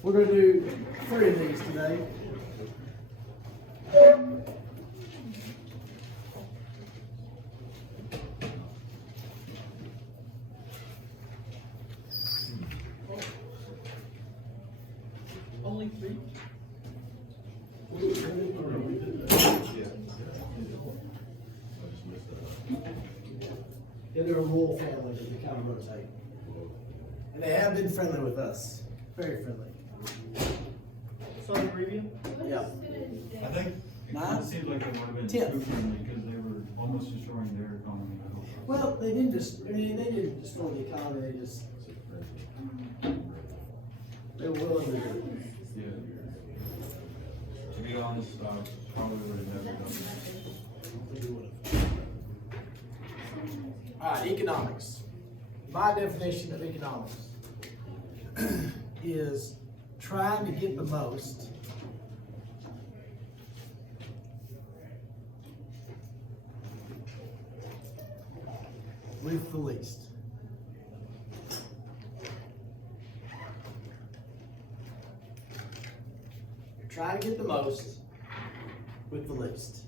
We're going to do 3 of these today. Only 3? Yeah, they're a rural family that we kind of rotate. And they have been friendly with us. Very friendly. Saudi Arabia? Yeah. I think Nine? it seems like it would have been Ten. too friendly because they were almost destroying their economy. Well, they didn't didn't destroy the economy, they were willing to do it. Yeah. To be honest, I probably would have never done that. All right, economics. My definition of economics is trying to get the most with the least. You're trying to get the most with the least.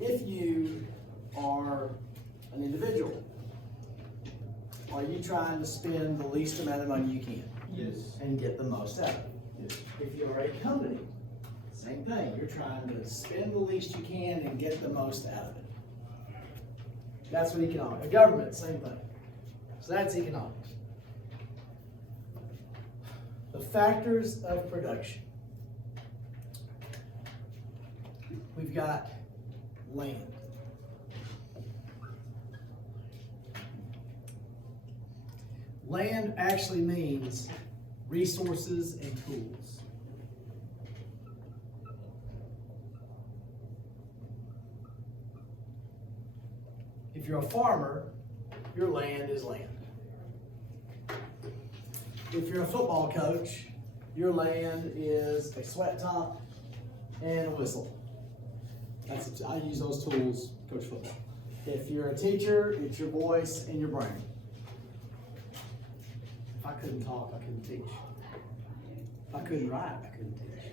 If you are an individual, are you trying to spend the least amount of money you can? Yes. And get the most out of it? Yes. If you're a company, same thing. You're trying to spend the least you can and get the most out of it. That's what economics. A government, same thing. So that's economics. The factors of production. We've got land. Land actually means resources and tools. If you're a farmer, your land is land. If you're a football coach, your land is a sweat top and a whistle. I use those tools, coach football. If you're a teacher, it's your voice and your brain. If I couldn't talk, I couldn't teach. If I couldn't write, I couldn't teach.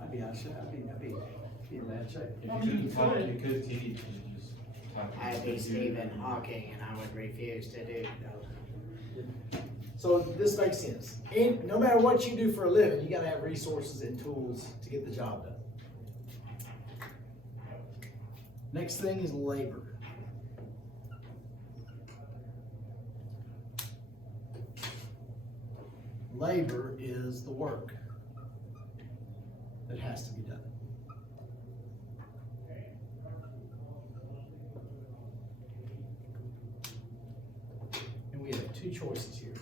I'd be out of shape. I'd be in bad shape. If you couldn't talk, you could teach. You just type it. I'd be Stephen Hawking and I would refuse to do those. So this makes sense. And no matter what you do for a living, you gotta have resources and tools to get the job done. Next thing is labor. Labor is the work that has to be done. And we have 2 choices here.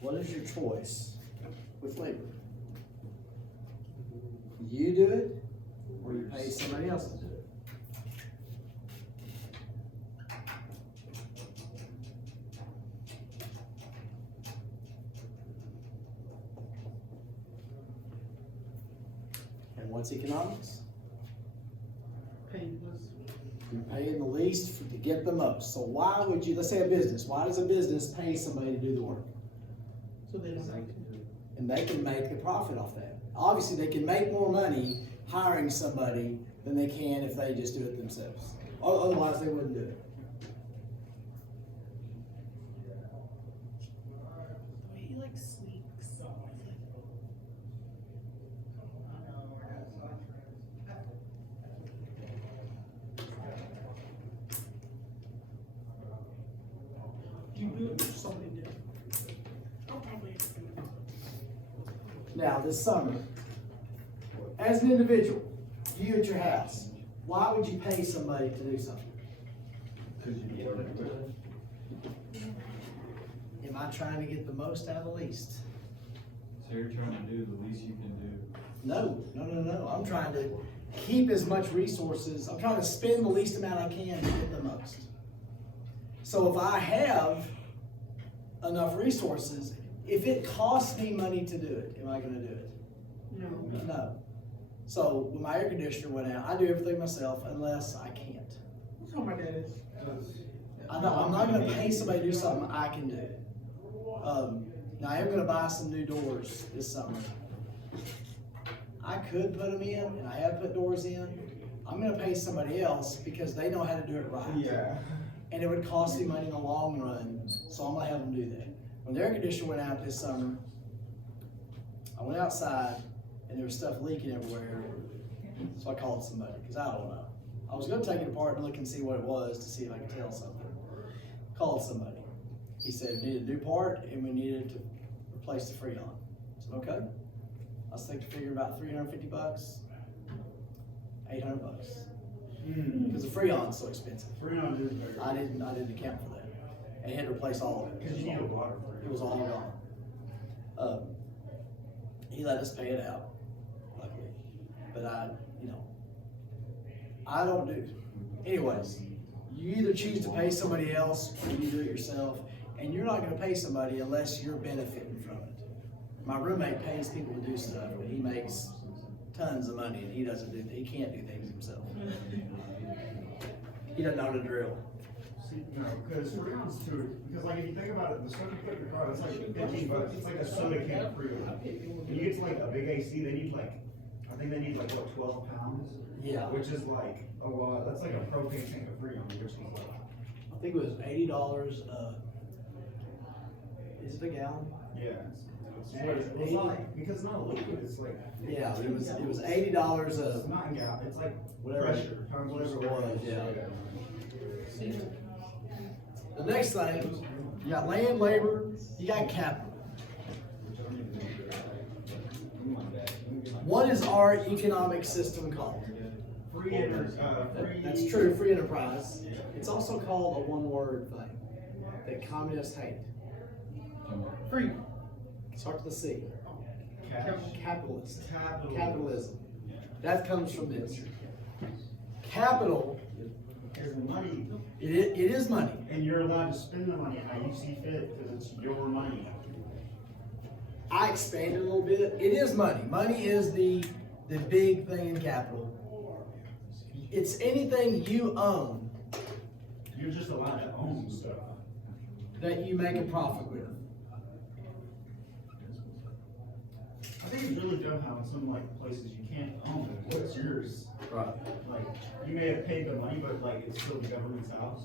What is your choice with labor? You do it, or you pay somebody else to do it? And what's economics? Paying us. You're paying the least to get the most. So why would you, let's say a business, why does a business pay somebody to do the work? So they don't like to do it. And they can make a profit off that. Obviously, they can make more money hiring somebody than they can if they just do it themselves. Otherwise, they wouldn't do it. He likes sweets. You do it for somebody different. I'll probably do it. Now, this summer, as an individual, you at your house, why would you pay somebody to do something? Because you work with it. Am I trying to get the most out of the least? So you're trying to do the least you can do. No. I'm trying to keep as much resources. I'm trying to spend the least amount I can to get the most. So if I have enough resources, if it costs me money to do it, am I going to do it? No. No. So when my air conditioner went out, I do everything myself unless I can't. That's how my dad is. I know, I'm not going to pay somebody to do something I can do. Now I am gonna buy some new doors this summer. I could put them in, and I have put doors in. I'm gonna pay somebody else because they know how to do it right. Yeah. And it would cost me money in the long run, so I'm gonna have them do that. When the air conditioner went out this summer, I went outside and there was stuff leaking everywhere, so I called somebody, because I don't know. I was gonna take it apart and look and see what it was to see if I could tell something. Called somebody. He said we needed a new part and we needed to replace the Freon. I said, okay. I was thinking, figure about $350, $800. Because the Freon's so expensive. Freon is better. I didn't account for that. And he had to replace all of it. Because you need a water for it. It was all gone. He let us pay it out, luckily. But I don't do, anyways, you either choose to pay somebody else or you do it yourself, and you're not gonna pay somebody unless you're benefiting from it. My roommate pays people to do stuff, and he makes tons of money, and he can't do things himself. He doesn't know how to drill. See, no, because Freon's too, because like if you think about it, the stuff you put in your car, it's like $15. It's like a soda can of Freon. And you get to like a big AC, they need like, I think they need like what, 12 pounds? Yeah. Which is like a lot. That's like a propane tank of Freon, which is like. I think it was $80, is it a gallon? Yeah. It's not like, because it's not a liquid, it's like. Yeah, it was $80 It's not in gallon, it's like whatever- pressure. times whatever it pressure. was, yeah. The next thing, you got land, labor, you got capital. What is our economic system called? Free. That's true, free enterprise. It's also called a one-word thing that communists hate. Free. Starts with a C. Cash. Capitalist. Capital. Capitalism. That comes from this. Capital, Is money, it is money. and you're allowed to spend the money how you see fit, because it's your money. I expanded a little bit. It is money. Money is the big thing in capital. It's anything you own You're just allowed to own stuff. that you make a profit with. I think it's really dumb how in some like places you can't own what's yours. Right. Like, you may have paid the money, but like, it's still the government's house.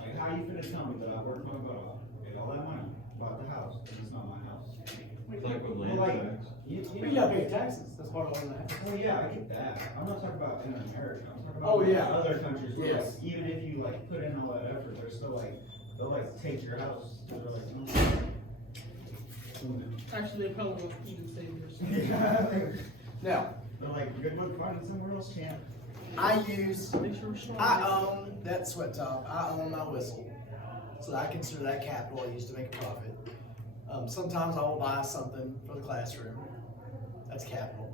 Like, how you gonna tell me that I worked my butt off, paid all that money, bought the house, and it's not my house? It's like with Well, land like, tax. You gotta pay taxes. That's part of that. Well, yeah, I get that. I'm not talking about in America. I'm talking about Oh, like, yeah. other countries where Yes. like, even if you like put in all that effort, they're still like, they'll like take your house. They're like, Actually, they probably won't even say yours. yeah. Now, They're like, good luck finding somewhere else, champ. Make sure it's strong. I own that sweat top. I own my whistle. So I consider that capital I used to make a profit. Sometimes I will buy something for the classroom. That's capital.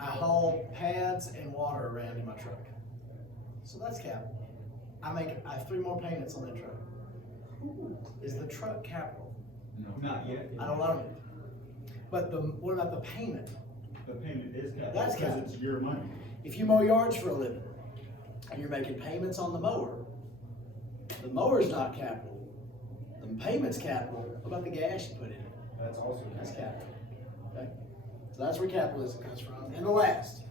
I haul pads and water around in my truck. So that's capital. I have 3 more payments on that truck. Is the truck capital? No. Not yet. I don't own it. But what about the payment? The payment is capital. That's because capital. it's your money. If you mow yards for a living and you're making payments on the mower's not capital. The payment's capital. What about the gas you put in it? That's also That's capital. capital. Okay? So that's where capitalism comes from. And the last,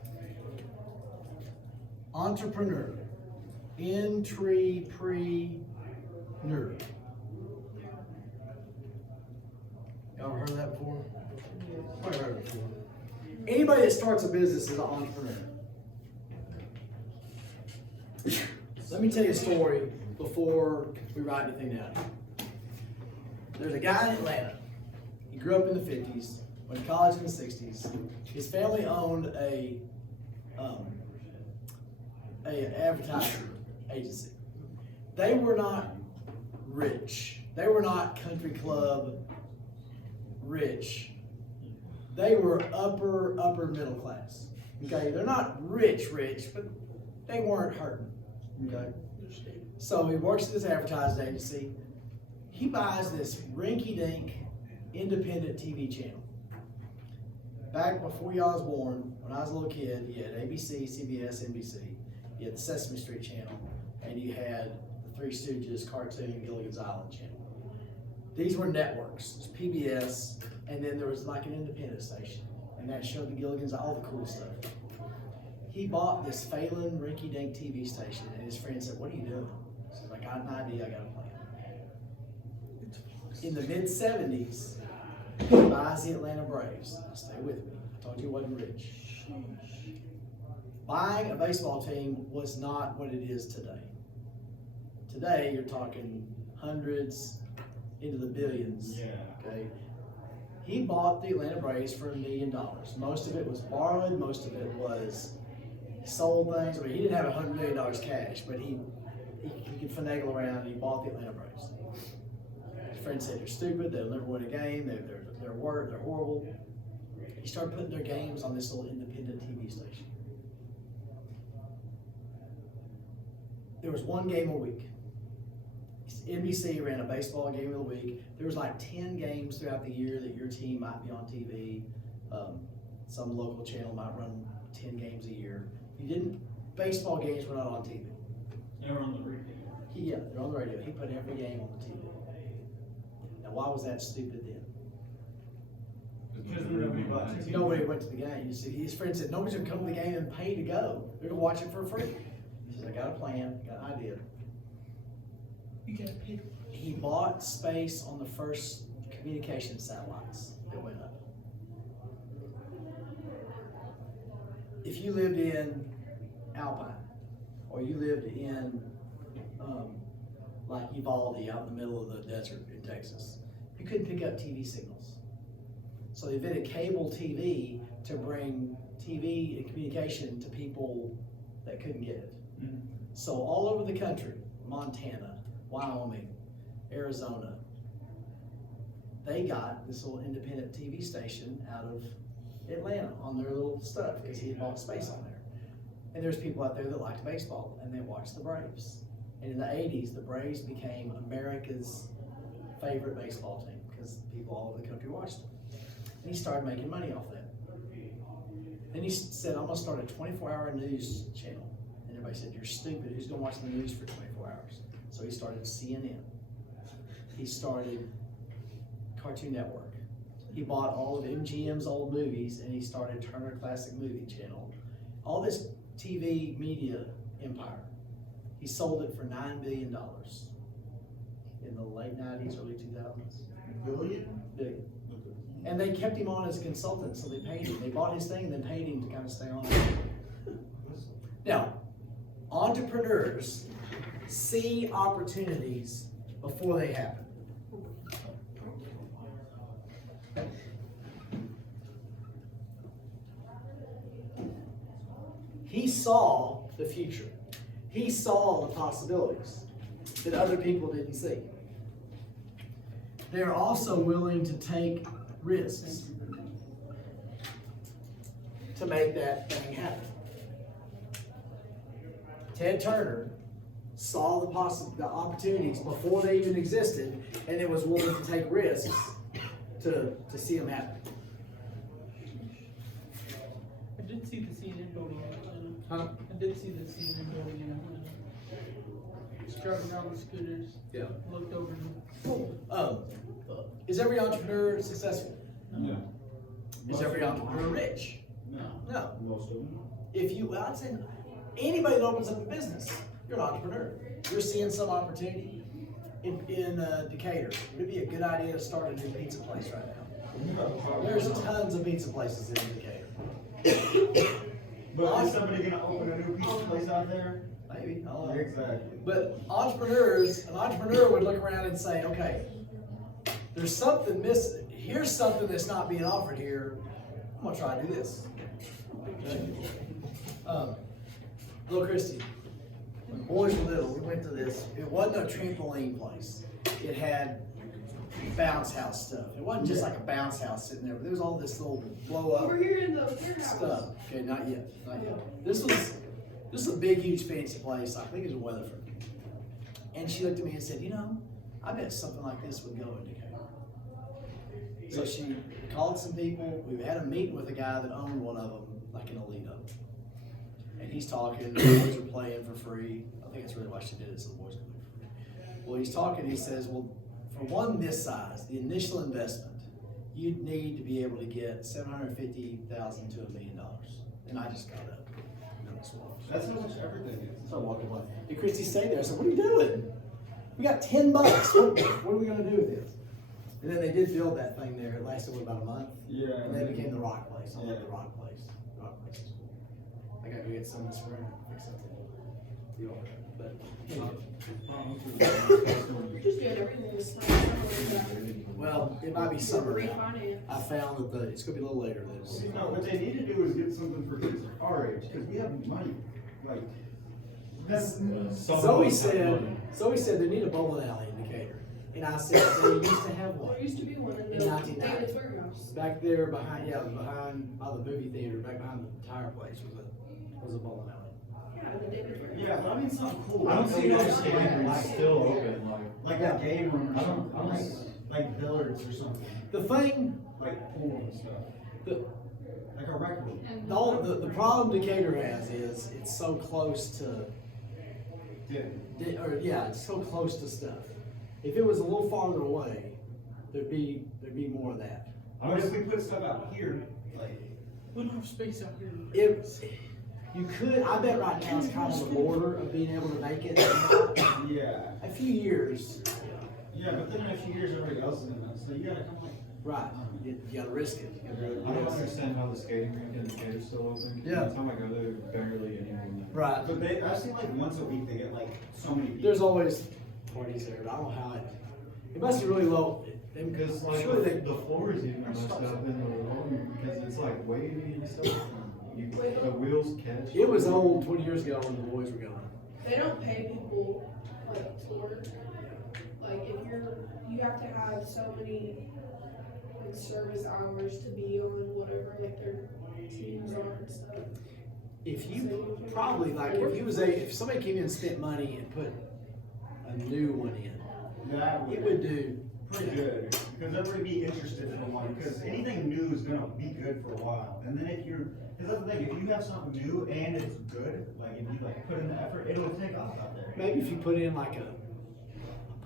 entrepreneur. Entrepreneur. Y'all ever heard of that before? Probably heard of it before. Anybody that starts a business is an entrepreneur. Let me tell you a story before we write anything down. There's a guy in Atlanta. He grew up in the 50s, went to college in the 60s. His family owned a advertising agency. They were not rich. They were not country club rich. They were upper middle class. Okay, they're not rich, but they weren't hurting. Okay, so he works at this advertising agency. He buys this rinky-dink independent TV channel. Back before y'all was born, when I was a little kid, you had ABC, CBS, NBC. You had the Sesame Street channel, and you had the Three Stooges cartoon Gilligan's Island channel. These were networks, it was PBS, and then there was like an independent station, and that showed the Gilligans, all the cool stuff. He bought this Phelan rinky-dink TV station, and his friend said, "What are you doing?" He said, "I got an idea, I got a plan." In the mid-70s, he buys the Atlanta Braves. Stay with me, I told you he wasn't rich. Buying a baseball team was not what it is today. Today, you're talking hundreds into the billions. Yeah. Okay. He bought the Atlanta Braves for $1 million. Most of it was borrowed. Most of it was sold things. I mean, he didn't have $100 million cash, but he could finagle around and he bought the Atlanta Braves. His friend said, "You're stupid. They'll never win a game. They're horrible." He started putting their games on this little independent TV station. There was one game a week. NBC ran a baseball game of the week. There was like 10 games throughout the year that your team might be on TV. Some local channel might run 10 games a year. Baseball games were not on TV. They were on the radio. Yeah, they're on the radio. He put every game on the TV. Now, why was that stupid then? Because nobody bought TV. Nobody went to the game. You see, his friend said, "Nobody's gonna come to the game and pay to go. They're gonna watch it for free." He says, "I got a plan, got an idea." You gotta pay. He bought space on the first communication satellites that went up. If you lived in Alpine, or you lived in like Uvalde out in the middle of the desert in Texas, you couldn't pick up TV signals. So they invented cable TV to bring TV and communication to people that couldn't get it. Mhm. So all over the country, Montana, Wyoming, Arizona, they got this little independent TV station out of Atlanta on their little stuff because he had bought space on there. And there's people out there that liked baseball and they watched the Braves. And in the 80s, the Braves became America's favorite baseball team because people all over the country watched them. And he started making money off that. Then he said, "I'm gonna start a 24-hour news channel." And everybody said, "You're stupid, who's gonna watch the news for 24 hours? So he started CNN. He started Cartoon Network. He bought all of MGM's old movies and he started Turner Classic Movie Channel. All this TV media empire. He sold it for $9 billion in the late 90s, early 2000s. Billion? Billion. And they kept him on as a consultant, so they paid him. They bought his thing and then paid him to kind of stay on. Now, entrepreneurs see opportunities before they happen. He saw the future. He saw the possibilities that other people didn't see. They're also willing to take risks to make that thing happen. Ted Turner saw the opportunities before they even existed, and it was willing to take risks to see them happen. I did see the CNN building in Atlanta. Huh? I did see the CNN building in Atlanta. Just driving around with scooters. Yeah. Looked over Is every entrepreneur successful? No. Is every entrepreneur rich? No. No. Most of them. I'd say anybody that opens up a business, you're an entrepreneur. You're seeing some opportunity in Decatur. Would it be a good idea to start a new pizza place right now? There's tons of pizza places in Decatur. But is somebody gonna open a new pizza place out there? Maybe, I don't know. Exactly. But an entrepreneur would look around and say, okay, there's something missing. Here's something that's not being offered here. I'm gonna try to do this. Little Christy, when the boys were little, we went to this. It wasn't a trampoline place. It had bounce house stuff. It wasn't just like a bounce house sitting there, but there was all this little blow up Over here in the warehouse. stuff. Okay, not yet, not yet. This was a big, huge, fancy place. I think it was in Weatherford. And she looked at me and said, I bet something like this would go in Decatur. So she called some people. We had a meeting with a guy that owned one of them, like in Alito. And he's talking, the boys are playing for free. I think that's really why she did it, so the boys could play for free. Well, he's talking, he says, well, for one this size, the initial investment, you'd need to be able to get $750,000 to $1 million. And I just got up. That's how much everything is. So I walked away. Did Christy stay there? I said, what are you doing? We got $10. What are we gonna do with this? And then they did build that thing there. It lasted about a month. Yeah. And then it became the rock place. I love Yeah. the rock place. The rock place is cool. I gotta go get some this spring. Fix up the yard. But We're just doing everything this spring. well, it might be summer now. Refinance. I found that it's gonna be a little later. No, what they need to do is get something for kids our age, because we have money, like, that's. Zoe said they need a bowling alley in Decatur. And I said, they used to have one. There used to be one in In the 1990. David's warehouse. Back there behind, by the movie theater, back behind the tire place was a bowling alley. Yeah, the David's warehouse. Yeah, but I mean, something cool. I don't see Like, no skating rinks still open, Like that game room or I don't- something, I don't like, s- like billiards or something, The thing, like pool and stuff, the, like a rec room. the problem Decatur has is it's so close to, Yeah. it's so close to stuff. If it was a little farther away, there'd be more of that. I mean, if we put stuff out here, like, We don't have space out here. If, you could, I bet right now it's kind of on the border of being able to make it. yeah, A few years, yeah, but then in a few years, everybody else is in it, so you gotta come like. right, you gotta risk it. You gotta I don't risk it. understand how the skating rink in Decatur's still open. Yeah. Every time I go there, barely anyone. Right. But I've seen like once a week, they get like so many people. There's always parties there, but I don't know how it must be really low. Because like Surely they, the floor is even messed up in the room because it's like wavy and stuff. The wheels catch. it was old 20 years ago when the boys were going. They don't pay people like to work. Like if you have to have so many like service hours to be on whatever like their teams are and stuff. If you probably like, if somebody came in and spent money and put a new one in, That it would do. pretty good, because everybody be interested in one, because anything new is gonna be good for a while, and then because that's the thing, if you have something new and it's good, like if you like put in the effort, it'll take off out there. Maybe if you put in like a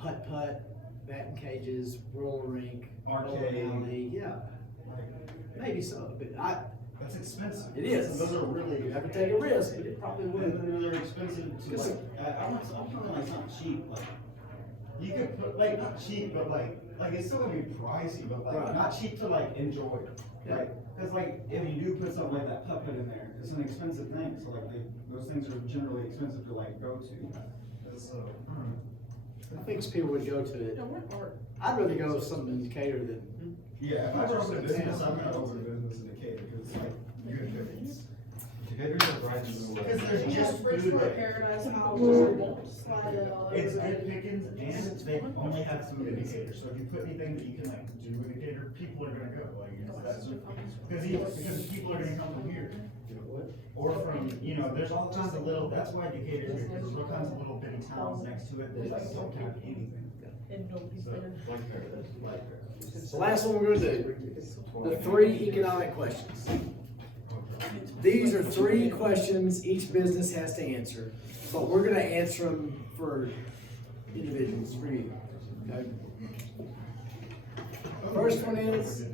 putt-putt, batting cages, roller rink, Arcade. bowling alley, yeah, maybe so, but That's expensive. It is. Those are really. you have to take a risk, but it probably would. And they're expensive to like, I'm talking like not cheap, like, you could put, like, not cheap, but like it's still gonna be pricey, but like, Right. not cheap to like enjoy. Yeah. Like, cause like, if you do put something like that puppet in there, it's an expensive thing, so like, those things are generally expensive to like go to. So, I think people would go to it. I'd rather go to something in Decatur than, yeah, if I were to open a business, I'm gonna open a business in Decatur, cause it's like, good business. Decatur's like right in the middle. Because there's We just have food Bridgeport there. Paradise House, won't slide it all It's over. good pickings, and they only have food in Decatur, so if you put anything that you can like do in Decatur, people are gonna go, like, because people are gonna come from here. Or from, there's all kinds of little, that's why Decatur is here, there's all kinds of little bitty towns next to it that like don't have anything. Like Paradise. the last one we're gonna do, the 3 economic questions. These are 3 questions each business has to answer, but we're gonna answer them for individuals, for you, okay? First one is,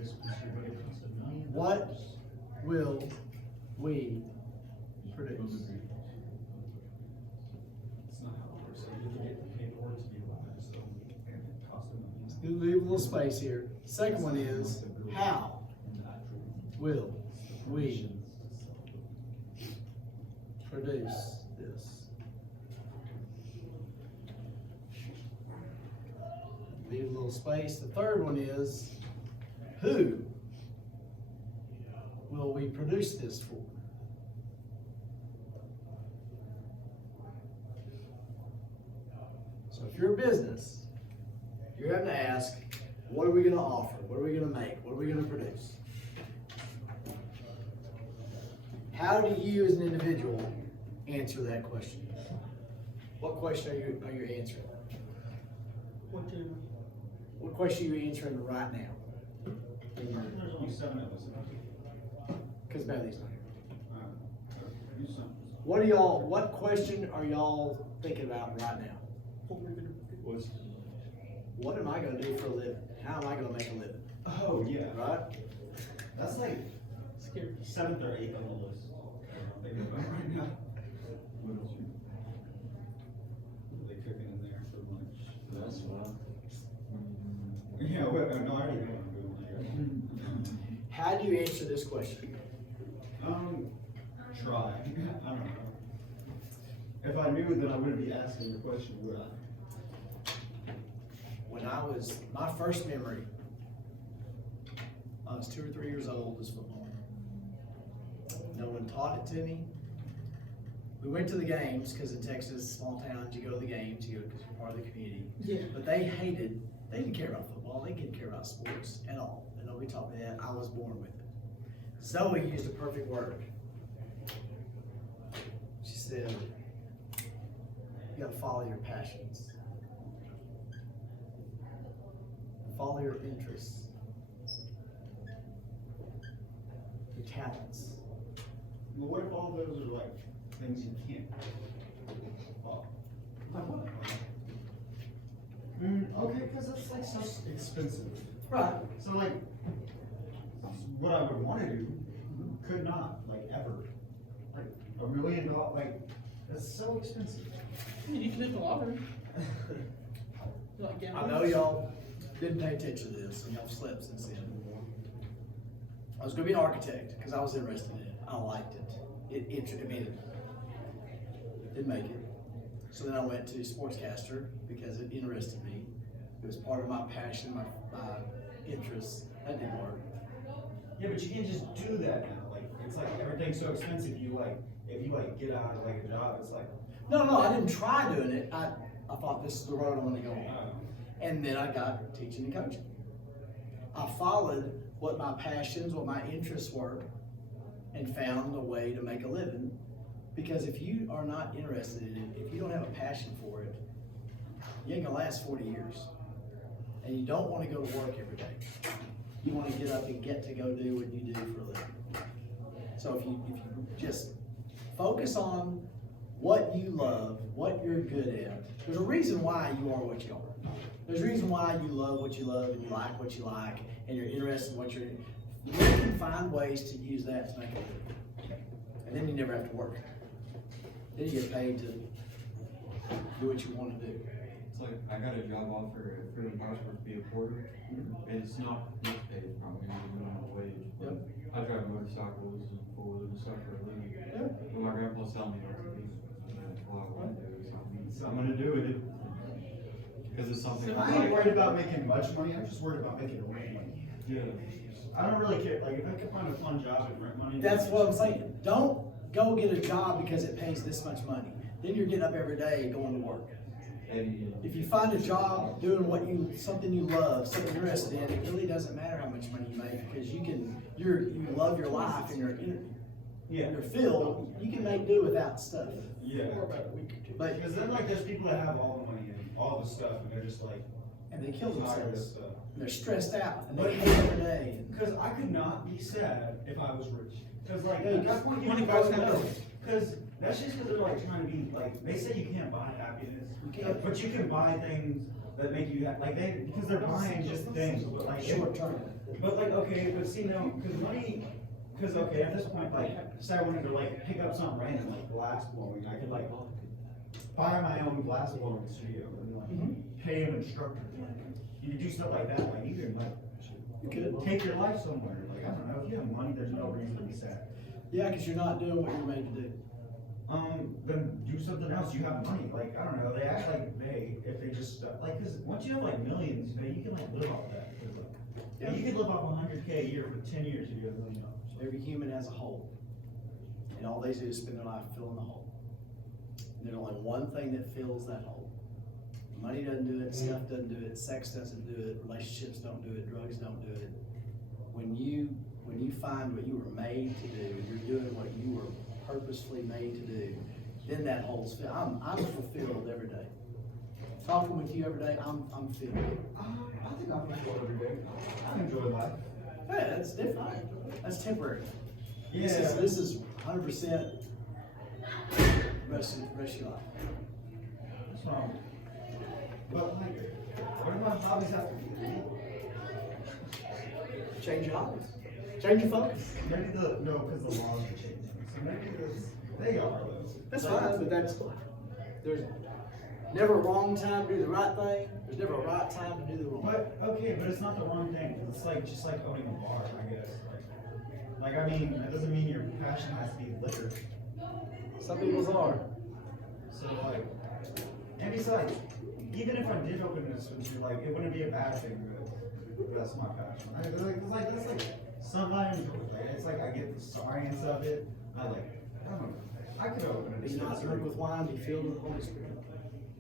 what will we produce? It's not how it works, so you get the paperwork to be live, so, and it costs them money. You leave a little space here. Second one is, how will we produce this? Leave a little space. The third one is, who will we produce this for? So if you're a business, you're having to ask, what are we gonna offer? What are we gonna make? What are we gonna produce? How do you as an individual answer that question? What question are you answering? What question are you answering right now? There's only 7 of us. Because Bailey's not here. Use some. What question are y'all thinking about right now? What's, what am I gonna do for a living? How am I gonna make a living, Oh, yeah. right? That's like seventh or eighth on the list. I'm thinking about it right now. What else you? What are they cooking in there for lunch? That's what Yeah, well, no, I already know what I'm doing here. How do you answer this question? Try. I don't know. If I knew that I wouldn't be asking the question, would I? When I was, my first memory, I was 2 or 3 years old, was football. No one taught it to me. We went to the games, because in Texas, small towns, you go to the games, you go because you're part of the community. Yeah. But they didn't care about football, they didn't care about sports at all. And nobody taught me that, I was born with it. Zoe used a perfect word. She said, you gotta follow your passions. Follow your interests. Your talents. Well, what if all those are like things you can't follow? Like what? Okay, because that's like so expensive. Right. So like, what I would want to do, could not, like ever. Like $1 million, like, that's so expensive. You can hit the lottery. Like I know y'all didn't pay attention to this, and y'all slept since then. I was gonna be an architect, because I was interested in it. I liked it. I mean, it didn't make it. So then I went to sportscaster, because it interested me. It was part of my passion, my interests. That didn't work. Yeah, but you can't just do that now. Like, it's like everything's so expensive. If you like get out of like a job, it's like. No, I didn't try doing it. I thought this is the road I want to go on. And then I got teaching and coaching. I followed what my passions, what my interests were, and found a way to make a living. Because if you are not interested in it, if you don't have a passion for it, you ain't gonna last 40 years. And you don't want to go to work every day. You want to get up and get to go do what you do for a living. So if you just focus on what you love, what you're good at, there's a reason why you are what you are. There's a reason why you love what you love and you like what you like and you're interested in what you're in. You can find ways to use that to make a living. And then you never have to work. Then you get paid to do what you want to do. It's like, I got a job offer at Freedom Passport to be a porter, and it's not much paid, probably minimum wage, but I drive motorcycles and four-wheelers and stuff for a living. But my grandpa's telling me not to do it, that's why I want to do it, So I'm gonna do it. because it's something. I ain't worried about making much money. I'm just worried about making money. Yeah. I don't really care. Like, if I can find a fun job and rent money. That's what I'm saying. Don't go get a job because it pays this much money. Then you're getting up every day going to work. And, If you find a job doing something you love, something you're interested in, it really doesn't matter how much money you make because you love your life and you're filled. You can make do without stuff. Yeah. But Because then, like, there's people that have all the money and all the stuff, and they're just like and they kill tired of themselves. stuff. And they're stressed out and they hate every day. Because I could not be sad if I was rich. Because like Yeah, at that point you money guys goes know. down. Because that's just because they're like trying to be like they say you can't buy happiness. You can't. But you can buy things that make you happy. Like because they're buying just things. But like Short term. But like okay, but see no, because money. Because okay, at this point, like say I wanted to like pick up something random like glass blowing, I could like buy my own glass blowing studio and like pay an instructor. You could do stuff like that. Like you can like. You could. Take your life somewhere. Like, I don't know, if you have money, there's no reason to be sad. Yeah, because you're not doing what you're made to do. Then do something else. You have money. Like, I don't know, they act like if they just, like, cause once you have like millions, you can like live off that. 'Cause, like, you could live off 100K a year for 10 years if you have $1 million. Every human has a hole. And all they do is spend their life filling the hole. And there's only one thing that fills that hole. Money doesn't do it, stuff doesn't do it, sex doesn't do it, relationships don't do it, drugs don't do it. When you find what you were made to do, you're doing what you were purposefully made to do, then that hole's filled. I'm fulfilled every day. Talking with you every day, I'm filled. I think I'm fulfilled every day. I enjoy life. Yeah, that's different. That's temporary. Yeah. This is 100% rest of your life. That's wrong. But like, What do my hobbies have to be? Change your hobbies. Change your focus. Maybe because the laws are changing. So maybe they are though. That's fine, but there's never a wrong time to do the right thing. There's never a right time to do the wrong. But okay, but it's not the wrong thing. 'Cause it's like just like owning a bar, I guess. Like I mean, that doesn't mean your passion has to be liquor. Some people's are. So like, and besides, even if I did open a dispensary, like it wouldn't be a bad thing. But that's my passion. That's like something I enjoy. Like it's like I get the science of it. I don't know. I could open a Be not dispensary. drunk with wine, be filled with the Holy Spirit.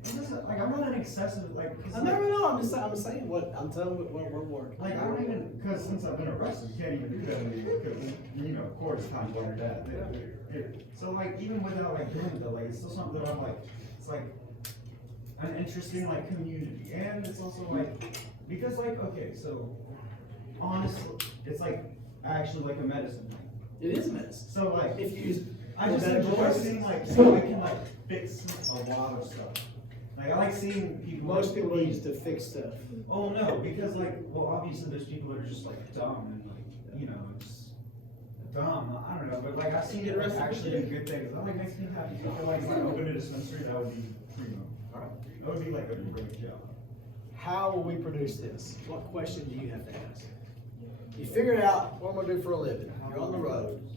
It's just, like I'm not an excessive like. 'Cause, I like, never know. I'm saying what I'm telling what we're working. Like I don't even because since I've been arrested, you can't even do that anymore because you know courts kind of blame that. So like even without like doing it though, like it's still something that I'm like it's like an interesting like community and it's also like because like okay so honestly it's like actually like a medicine thing. It is medicine. So like If you use I just medical enjoy medicine. seeing like so I can like fix a lot of stuff. Like I like seeing people. Most people use to fix stuff. Oh no, because like, well, obviously there's people that are just like dumb and like, you know, just dumb. I don't know, but like I've seen it like, actually do good things. That like makes me happy. I feel like if I opened a dispensary, that would be primo. That would be like a great job. How will we produce this? What question do you have to ask? You figured out what I'm gonna do for a living. You're on the road.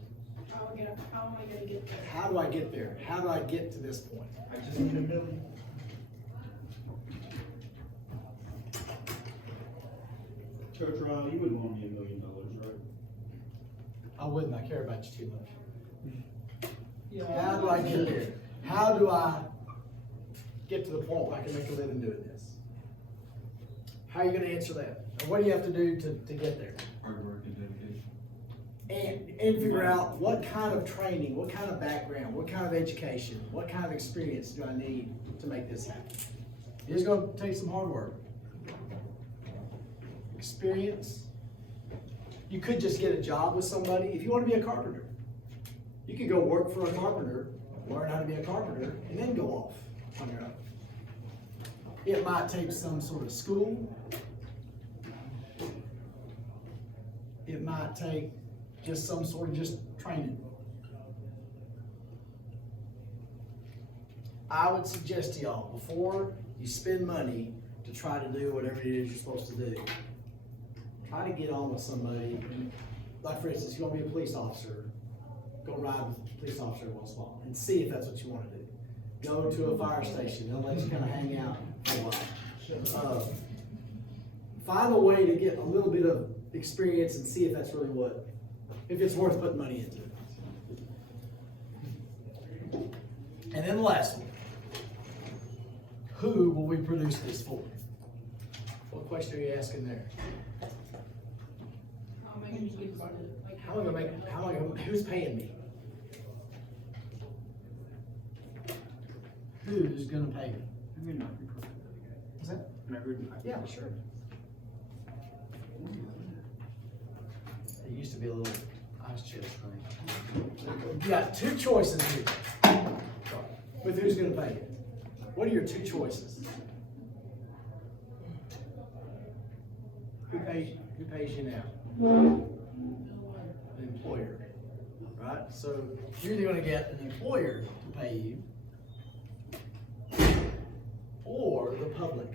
How am I gonna get there? How do I get there? How do I get to this point? I just need $1 million. Coach Riley, you wouldn't want me $1 million, right? I wouldn't. I care about you too much. How do I get there? How do I get to the point where I can make a living doing this? How are you gonna answer that? And what do you have to do to get there? Hard work and dedication. And figure out what kind of training, what kind of background, what kind of education, what kind of experience do I need to make this happen? It's gonna take some hard work. Experience. You could just get a job with somebody. If you want to be a carpenter, you could go work for a carpenter, learn how to be a carpenter, and then go off on your own. It might take some sort of school. It might take just some sort of just training. I would suggest to y'all, before you spend money to try to do whatever it is you're supposed to do, try to get on with somebody. Like for instance, you want to be a police officer, go ride with a police officer once in a while and see if that's what you want to do. Go to a fire station, they'll let you kind of hang out for a while. Find a way to get a little bit of experience and see if that's really if it's worth putting money into it. And then the last one. Who will we produce this for? What question are you asking there? How am I gonna get funded? Like, Who's paying me? Who's gonna pay me? I mean, not be perfect. What's that? Yeah. Yeah, sure. It used to be a little ice chest thing. You got two choices here. With who's gonna pay you? What are your two choices? Who pays you now? The employer, right? So you're either gonna get an employer to pay you or the public.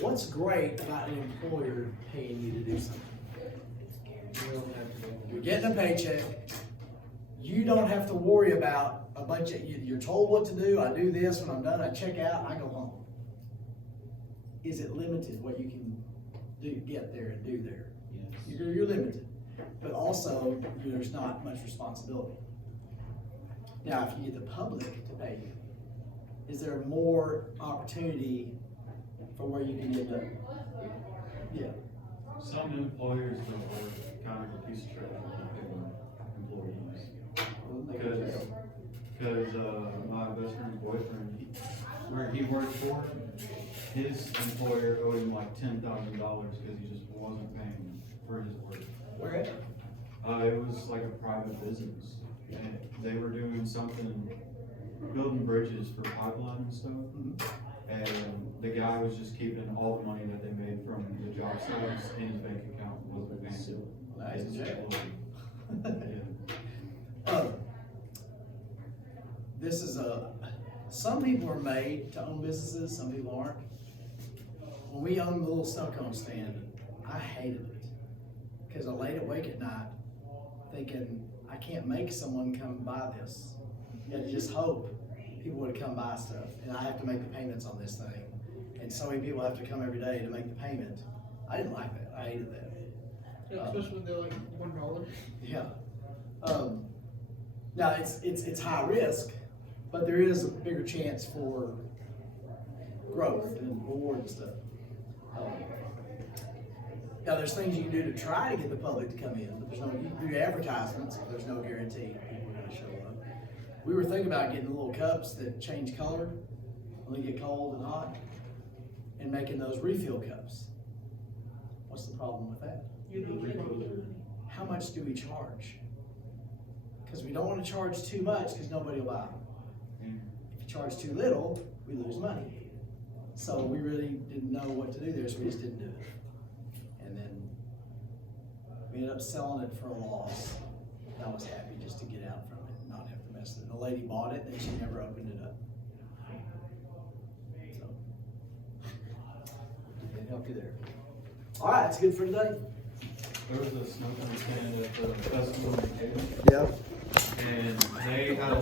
What's great about an employer paying you to do something? You're getting a paycheck. You don't have to worry about a bunch of, you're told what to do. I do this, when I'm done, I check out, I go home. Is it limited what you can do, get there and do there? Yes. You're limited, but also there's not much responsibility. Now, if you get the public to pay you, is there more opportunity for where you can end up? Yeah. Some employers don't work kind of a piece of trash with employees. Because my best friend's boyfriend, where he worked for, his employer owed him like $10,000 because he just wasn't paying for his work. Where at? It was like a private business. and they were doing something, building bridges for pipeline and stuff. And the guy was just keeping all the money that they made from the job sites in his bank account, wasn't paying it. Nice. It's just blowing. This is some people are made to own businesses, some people aren't. When we owned the little snow cone stand, I hated it. Cause I laid awake at night thinking, I can't make someone come buy this. You had to just hope people would come buy stuff, and I have to make the payments on this thing. And so many people have to come every day to make the payment. I didn't like that, I hated that. Yeah, especially when they're like $1. Yeah. Now, it's high risk, but there is a bigger chance for growth and reward and stuff. Now, there's things you can do to try to get the public to come in, but you can do advertisements, but there's no guarantee people are gonna show up. We were thinking about getting little cups that change color when they get cold and hot, and making those refill cups. What's the problem with that? You know, How much do we charge? Because we don't want to charge too much because nobody will buy them. If you charge too little, we lose money. So we really didn't know what to do there, so we just didn't do it. And then we ended up selling it for a loss. I was happy just to get out from it and not have to mess with it. The lady bought it and she never opened it up. So, didn't help you there. All right, that's good for today. There was a snow cone stand at the festival in Decatur, Yep. and they had a